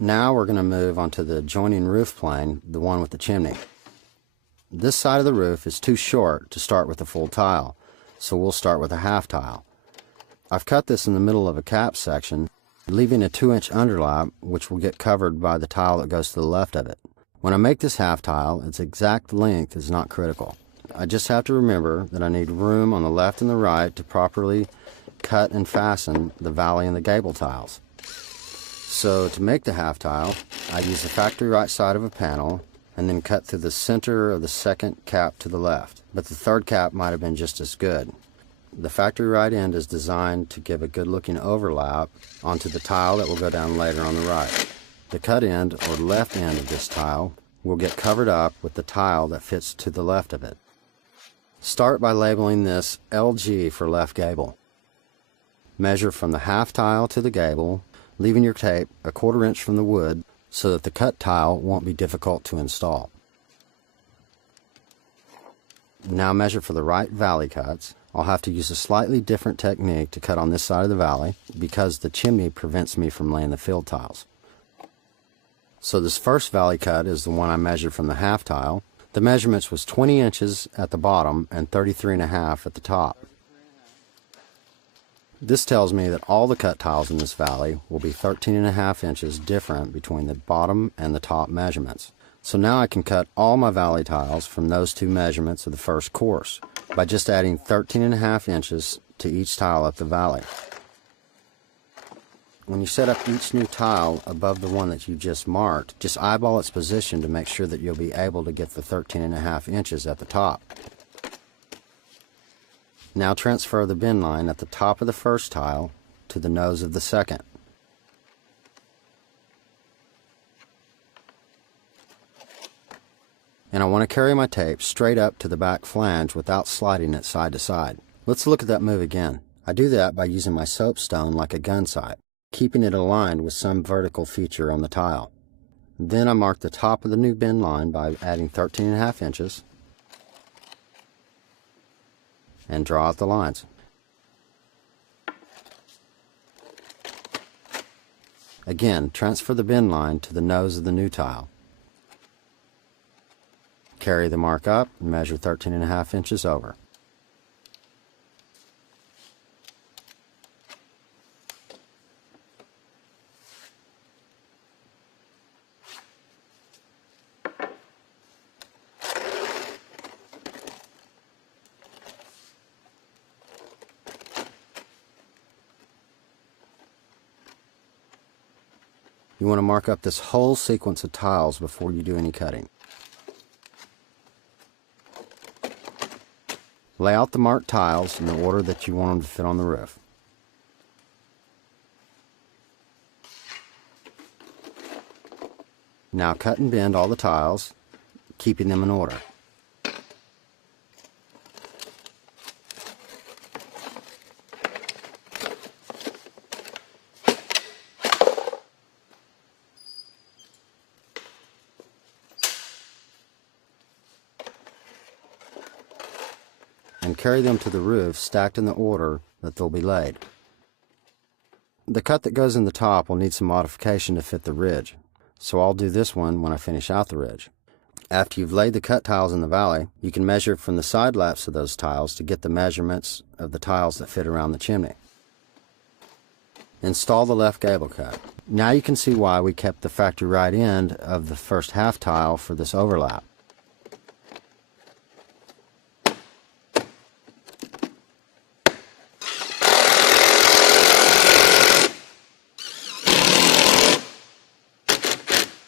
Now we're going to move onto the adjoining roof plane, the one with the chimney. This side of the roof is too short to start with a full tile, so we'll start with a half tile. I've cut this in the middle of a cap section, leaving a 2-inch underlap which will get covered by the tile that goes to the left of it. When I make this half tile, its exact length is not critical. I just have to remember that I need room on the left and the right to properly cut and fasten the valley and the gable tiles. So to make the half tile, I use the factory right side of a panel and then cut through the center of the second cap to the left, but the third cap might have been just as good. The factory right end is designed to give a good looking overlap onto the tile that will go down later on the right. The cut end or left end of this tile will get covered up with the tile that fits to the left of it. Start by labeling this LG for left gable. Measure from the half tile to the gable, leaving your tape a 1/4 inch from the wood so that the cut tile won't be difficult to install. Now measure for the right valley cuts. I'll have to use a slightly different technique to cut on this side of the valley because the chimney prevents me from laying the field tiles. So this first valley cut is the one I measured from the half tile. The measurements was 20 inches at the bottom and 33.5 at the top. This tells me that all the cut tiles in this valley will be 13.5 inches different between the bottom and the top measurements. So now I can cut all my valley tiles from those two measurements of the first course by just adding 13.5 inches to each tile up the valley. When you set up each new tile above the one that you just marked, just eyeball its position to make sure that you'll be able to get the 13.5 inches at the top. Now transfer the bin line at the top of the first tile to the nose of the second. And I want to carry my tape straight up to the back flange without sliding it side to side. Let's look at that move again. I do that by using my soapstone like a gun sight, keeping it aligned with some vertical feature on the tile. Then I mark the top of the new bin line by adding 13.5 inches and draw out the lines. Again, transfer the bin line to the nose of the new tile. Carry the mark up and measure 13.5 inches over. You want to mark up this whole sequence of tiles before you do any cutting. Lay out the marked tiles in the order that you want them to fit on the roof. Now cut and bend all the tiles, keeping them in order. And carry them to the roof stacked in the order that they'll be laid. The cut that goes in the top will need some modification to fit the ridge, so I'll do this one when I finish out the ridge. After you've laid the cut tiles in the valley, you can measure from the side laps of those tiles to get the measurements of the tiles that fit around the chimney. Install the left gable cut. Now you can see why we kept the factory right end of the first half tile for this overlap.